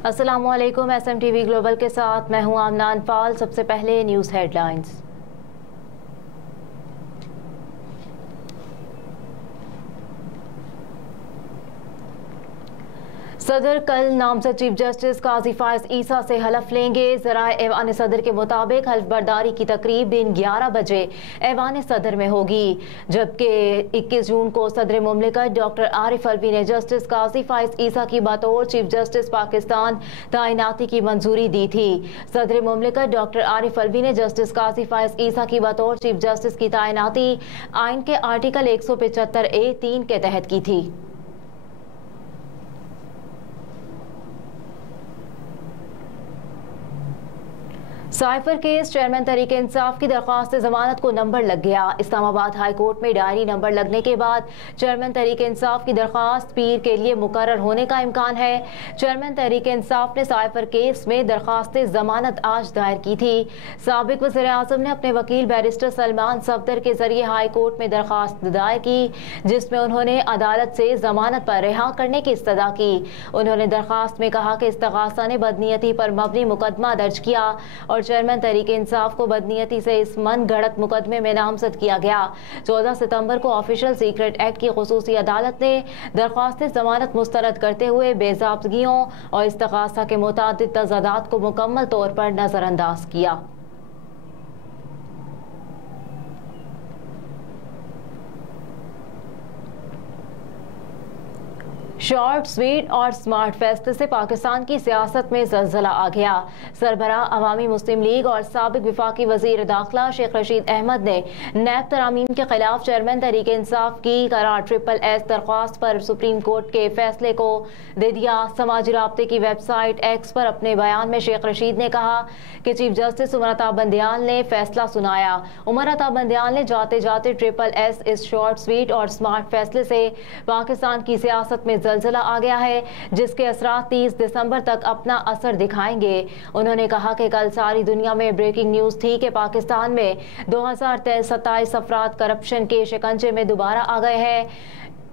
अस्सलामुअलैकुम। SMTV global के साथ मैं हूं आमना अनफाल। सबसे पहले न्यूज़ हेडलाइंस। सदर कल नामजद चीफ जस्टिस काजी फायज ईसा से हलफ लेंगे। ज़राए ऐवान सदर के मुताबिक हल्फ बर्दारी की तकरीब दिन 11 बजे ऐवान सदर में होगी, जबकि 21 जून को सदर मुमलिकत डॉक्टर आरिफ अलवी ने जस्टिस काजी फायज ईसा की बतौर चीफ जस्टिस पाकिस्तान तैनाती की मंजूरी दी थी। सदर मुमलिकत डॉक्टर आरिफ अलवी ने जस्टिस काजी फायज ईसा की बतौर चीफ जस्टिस की तैनाती आइन के आर्टिकल 175A(3) के तहत की थी। Cipher case chairman Tehreek Insaf की दरख्वास्त जमानत को नंबर लग गया। इस्लामाबाद हाई कोर्ट में डायरी नंबर लगने के बाद चेयरमैन तहरीक इंसाफ की दरख्वास्त पीर के लिए मुकर्रर होने का इम्कान है। चेयरमैन तहरीक इंसाफ ने साइफर केस में दरख्वास्त जमानत आज दायर की थी। साबिक वज़ीर आज़म ने अपने वकील बैरिस्टर सलमान सफदर के जरिए हाई कोर्ट में दरख्वास्त दायर की, जिसमें उन्होंने अदालत से जमानत पर रिहा करने की इस्तदा की। उन्होंने दरख्वास्त में कहा कि इस्तगासा ने बदनीयती पर मबनी मुकदमा दर्ज किया और चेयरमैन तहरीक इंसाफ को बदनीयती से इस मन गढ़त मुकदमे में नामजद किया गया। 14 सितंबर को ऑफिशियल सीक्रेट एक्ट की खुसूसी अदालत ने दरख्वास्त जमानत मुस्तरद करते हुए बेज़ाब्तगियों और इस्तगासा के मुतादिद तज़ादात को मुकम्मल तौर पर नजरअंदाज किया। शॉर्ट, स्वीट और स्मार्ट फैसले से पाकिस्तान की सियासत में ज़लज़ला आ गया। सरबराह अवामी मुस्लिम लीग और साबिक विफाकी वज़ीर दाखिला शेख रशीद अहमद ने नैब तरामीम के खिलाफ चेयरमैन तहरीक इंसाफ की करार SSS दरख्वास्त पर सुप्रीम कोर्ट के फैसले को दे दिया। समाजी राब्ते की वेबसाइट X पर अपने बयान में शेख रशीद ने कहा कि चीफ जस्टिस उमर अता बंदियाल ने फैसला सुनाया। उमर अता बंदियाल ने जाते जाते SSS इस शॉर्ट, स्वीट और स्मार्ट फैसले से पाकिस्तान की सियासत में ज़लज़ला आ गया है, जिसके असरात 30 दिसंबर तक अपना असर दिखाएंगे। उन्होंने कहा कि कल सारी दुनिया में ब्रेकिंग न्यूज़ थी कि पाकिस्तान में 2027 अफराद करप्शन के शिकंजे में दोबारा आ गए हैं।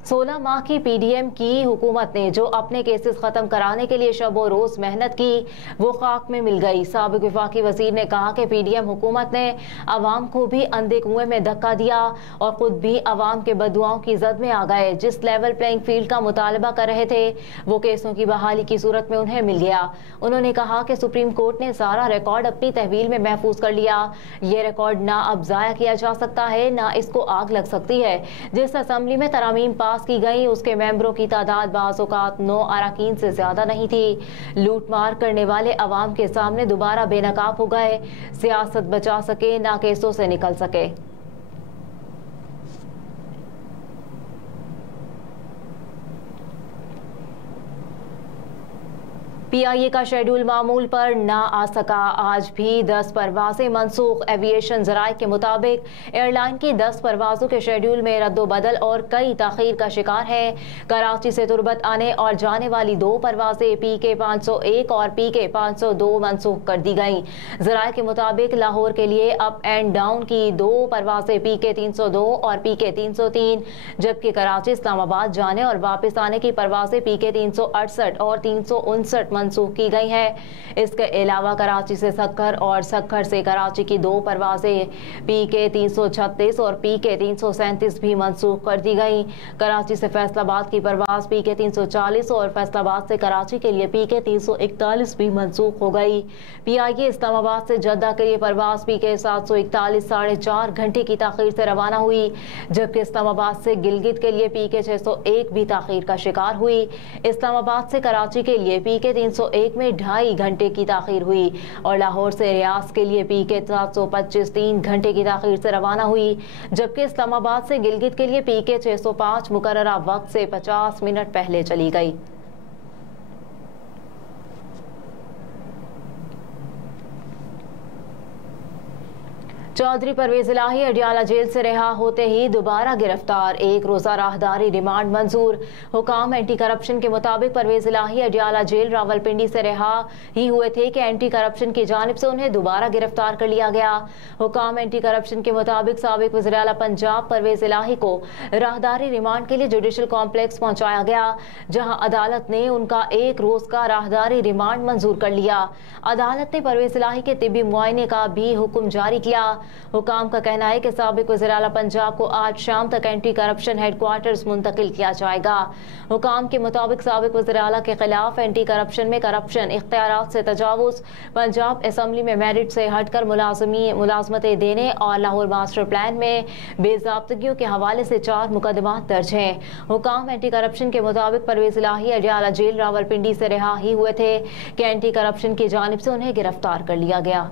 16 माह की PDM की हुकूमत ने जो अपने केसेस ख़त्म कराने के लिए शब व रोज़ मेहनत की, वो खाक में मिल गई। साबिक वफाकी वज़ीर ने कहा कि PDM हुकूमत ने अवाम को भी अंधे कुएं में धक्का दिया और ख़ुद भी अवाम के बदुआओं की जद में आ गए। जिस लेवल प्लेइंग फील्ड का मुतालबा कर रहे थे, वो केसों की बहाली की सूरत में उन्हें मिल गया। उन्होंने कहा कि सुप्रीम कोर्ट ने सारा रिकॉर्ड अपनी तहवील में महफूज कर लिया। ये रिकॉर्ड ना अब ज़ाया किया जा सकता है, ना इसको आग लग सकती है। जिस असम्बली में तरामीम पास की गई, उसके मेंबरों की तादाद बाज़ औक़ात 9 अरकान से ज्यादा नहीं थी। लूट मार करने वाले अवाम के सामने दोबारा बेनकाब हो गए। सियासत बचा सके, ना केसों से निकल सके। PIA का शेड्यूल मामूल पर ना आ सका। आज भी 10 परवाजें मनसूख। एविएशन ज़राए के मुताबिक एयरलाइन की 10 परवाजों के शेड्यूल में रद्दोबदल और कई ताख़ीर का शिकार है। कराची से तुरबत आने और जाने वाली 2 परवाजें PK 501 और PK 502 मनसूख कर दी गईं। ज़राए के मुताबिक लाहौर के लिए अप एंड डाउन की 2 परवाजें PK 302 और PK 303, जबकि कराची इस्लामाबाद जाने और वापस आने की परवाजें PK 368 और 359 मनसूख की गई है। इसके अलावा कराची से सक्खर और सक्खर से कराची की 2 परवाजें PK 336 और PK 337 भी मनसूख कर दी गई। कराची से फैसलाबाद की परवाज PK 340 और फैसलाबाद से कराची के लिए PK 341 भी मनसूख हो गई। PIA इस्लामाबाद से जद्दा के लिए परवाज PK 741 4.5 घंटे की ताखीर से रवाना हुई, जबकि इस्लामाबाद से गिलगित के लिए PK 601 भी ताखीर का शिकार हुई। इस्लामाबाद से कराची के लिए PK 301 में 2.5 घंटे की ताखीर हुई और लाहौर से रियाज के लिए PK 725 3 घंटे की ताखीर से रवाना हुई, जबकि इस्लामाबाद से गिलगित के लिए PK 605 मुकर्ररा वक्त से 50 मिनट पहले चली गई। चौधरी परवेज इलाही अडियाला जेल से रिहा होते ही दोबारा गिरफ्तार, एक रोजा राहदारी रिमांड मंजूर। हुकाम एंटी करप्शन के मुताबिक परवेज इलाही अडियाला जेल रावलपिंडी से रिहा ही हुए थे कि एंटी करप्शन की जानिब से उन्हें दोबारा गिरफ्तार कर लिया गया। हुकाम एंटी करप्शन के मुताबिक साबिक वज़ीर आला पंजाब परवेज इलाही को राहदारी रिमांड के लिए जुडिशल कॉम्प्लेक्स पहुंचाया गया, जहां अदालत ने उनका एक रोज का राहदारी रिमांड मंजूर कर लिया। अदालत ने परवेज इलाही के तिब्बी मुआयने का भी हुक्म जारी किया। हुकाम का कहना है कि साबिक वज़ीर आला पंजाब को आज शाम तक एंटी करप्शन हेडक्वार्टर्स मुंतकिल किया जाएगा। हुकाम के मुताबिक साबिक वज़ीर आला के खिलाफ एंटी करप्शन में करप्शन, इख्तियारात से तजावुज, पंजाब असम्बली में मेरिट से हटकर मुलाजमतें देने और लाहौर मास्टर प्लान में बेज़ाब्तगियों के हवाले से 4 मुकदमात दर्ज हैं। हुकाम एंटी करप्शन के मुताबिक परवेज इलाही अडियाला जेल रावलपिंडी से रिहा ही हुए थे कि एंटी करप्शन की जानिब से उन्हें गिरफ्तार कर लिया गया।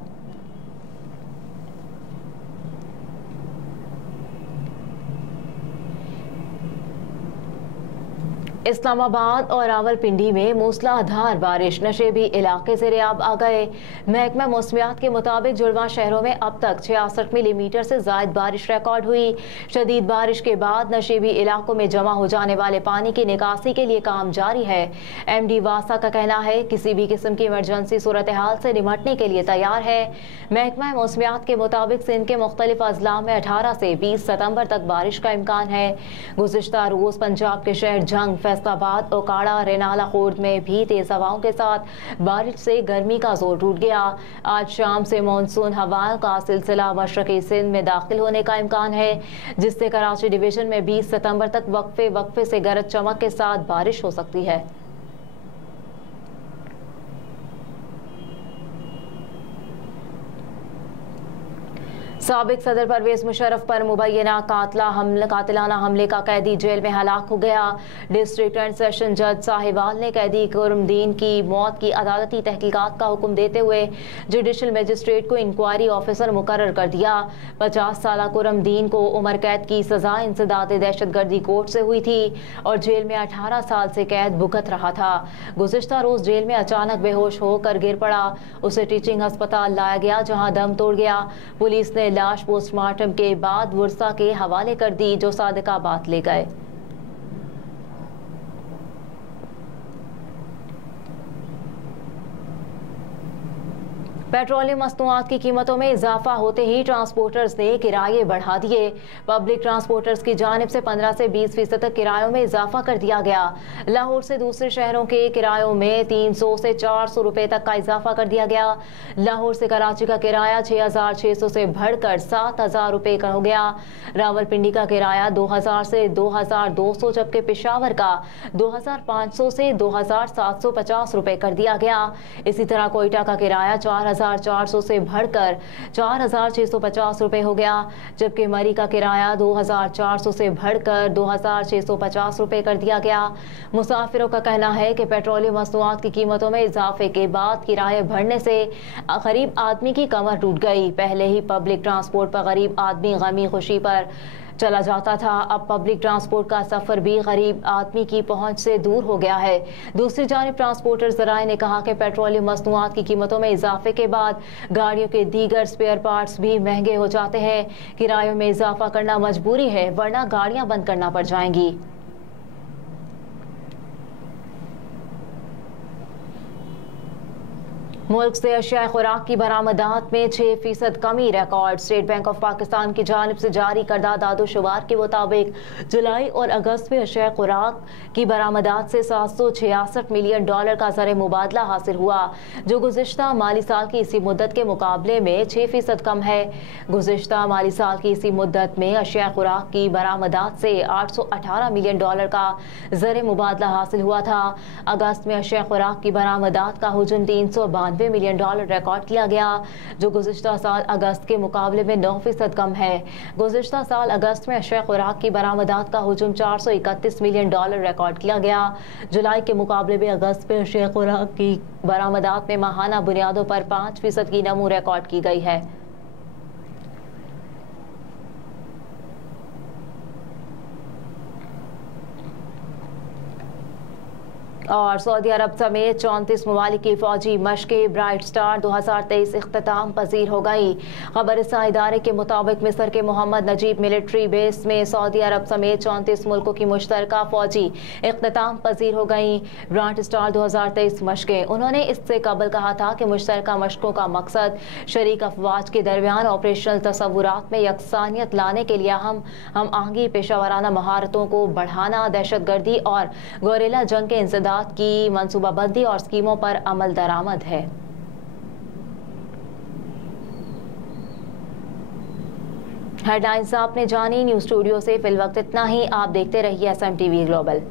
इस्लामाबाद और रावलपिंडी में मूसलाधार बारिश, नशेबी इलाके से रेआब आ गए। महकमा मौसमियात के मुताबिक जुड़वा शहरों में अब तक 66 मिलीमीटर से ज़ायद बारिश रिकॉर्ड हुई। शदीद बारिश के बाद नशेबी इलाकों में जमा हो जाने वाले पानी की निकासी के लिए काम जारी है। MD वासा का कहना है किसी भी किस्म की इमरजेंसी सूरत हाल से निमटने के लिए तैयार है। महकमा मौसमियात के मुताबिक सिंध के मुख्तलिफ अजला में 18 से 20 सितंबर तक बारिश का इम्कान है। गुज़िश्ता रोज़ पंजाब के शहर जंग, फैसलाबाद, ओकाड़ा, रेनाला खुर्द में भी तेज हवाओं के साथ बारिश से गर्मी का जोर टूट गया। आज शाम से मानसून हवाओं का सिलसिला मशरक़ी सिंध में दाखिल होने का इम्कान है, जिससे कराची डिवीजन में 20 सितंबर तक वक्फे से गरज चमक के साथ बारिश हो सकती है। साबिक सदर परवेज मुशर्रफ पर मुबैना कातिलाना हमले का कैदी जेल में हलाक हो गया। डिस्ट्रिक्ट एंड सेशन जज साहिवाल ने कैदी कुरमदीन की मौत की अदालती तहकीकात का हुक्म देते हुए जुडिशल मजिस्ट्रेट को इंक्वायरी ऑफिसर मुकर्रर कर दिया। 50 साल कुरमदीन को उम्र कैद की सजा इंसदाद दहशतगर्दी कोर्ट से हुई थी और जेल में 18 साल से कैद भुगत रहा था। गुज़िश्ता रोज जेल में अचानक बेहोश होकर गिर पड़ा। उसे टीचिंग अस्पताल लाया गया, जहां दम तोड़ गया। पुलिस ने लाश पोस्टमार्टम के बाद वर्सा के हवाले कर दी, जो सादिकाबाद ले गए। पेट्रोलियम मसनूआत की कीमतों में इजाफा होते ही ट्रांसपोर्टर्स ने किराए बढ़ा दिए। पब्लिक ट्रांसपोर्टर्स की जानिब से 15 से 20% तक किरायों में इजाफा कर दिया गया। लाहौर से दूसरे शहरों के किरायों में 300 से 400 रुपए तक का इजाफा कर दिया गया। लाहौर से कराची का किराया 6,600 से बढ़कर 7,000 रुपए का हो गया। रावलपिंडी का किराया 2,000 से 2,200, जबकि पेशावर का 2,500 से 2,750 रुपए कर दिया गया। इसी तरह कोयटा का किराया 4,400 से बढ़कर 4,650 रुपए हो गया, जबकि मरी का किराया 2,400 से बढ़कर 2,650 रुपए कर दिया गया। मुसाफिरों का कहना है कि पेट्रोलियम मसनूआत की कीमतों में इजाफे के बाद किराए बढ़ने से गरीब आदमी की कमर टूट गई। पहले ही पब्लिक ट्रांसपोर्ट पर गरीब आदमी गमी खुशी पर चला जाता था, अब पब्लिक ट्रांसपोर्ट का सफर भी गरीब आदमी की पहुंच से दूर हो गया है। दूसरी जानिब ट्रांसपोर्टर ज़राए ने कहा कि पेट्रोलियम मसनूआत की कीमतों में इजाफे के बाद गाड़ियों के दीगर स्पेयर पार्ट्स भी महंगे हो जाते हैं। किरायों में इजाफा करना मजबूरी है, वरना गाड़ियां बंद करना पड़ जाएंगी। मुल्क से अशिया खुराक की बरामदात में 6% कमी record. State bank of Pakistan की जानिब से जारी करदा दादोशुमार के मुताबिक जुलाई और अगस्त में अशिया खुराक की बरामदात से $766 मिलियन का ज़र मुबादला हासिल हुआ, जो गुज़िश्ता माली साल की इसी मुद्दत के मुकाबले में 6% कम है। गुज़िश्ता माली साल की इसी मुद्दत में अशिया खुराक की बरामदात से $818 मिलियन का ज़र मुबादला हासिल हुआ था। अगस्त में अशिया खुराक की बरामदात का हुजूम $392 मिलियन रिकॉर्ड किया गया, जो गुज़िश्ता साल अगस्त के मुकाबले में 9% कम है। गुज़िश्ता साल अगस्त में अशिया खुराक की बरामदात का हुजूम $431 मिलियन रिकॉर्ड किया गया। जुलाई के मुकाबले में अगस्त में अशिया खुराक की बरामदात में माहाना बुनियादों पर 5% की नमू रिकॉर्ड की गई है। और सऊदी अरब समेत 34 ममालिक की फौजी मशक़ें ब्राइट स्टार 2023 इख्तिताम पजीर हो गई। खबरसां इदारे के मुताबिक मिस्र के मोहम्मद नजीब मिलिट्री बेस में सऊदी अरब समेत 34 मुल्कों की मुश्तरका फौजी इख्तिताम पजीर हो गई। Bright star 2023 मशक़ें। उन्होंने इससे कबल कहा था कि मुश्तरका मशक़ों का मकसद शरीक अफवाज के दरमियान ऑपरेशनल तसव्वुरात में यकसानियत लाने के लिए हम आहंगी पेशावराना महारतों को बढ़ाना, दहशतगर्दी और गोरेला जंग के इंसदाद की मनसूबाबंदी और स्कीमों पर अमल दरामद है। हेडलाइंस आपने जानी। न्यूज़ स्टूडियो से फिल वक्त इतना ही। आप देखते रहिए SMTV ग्लोबल।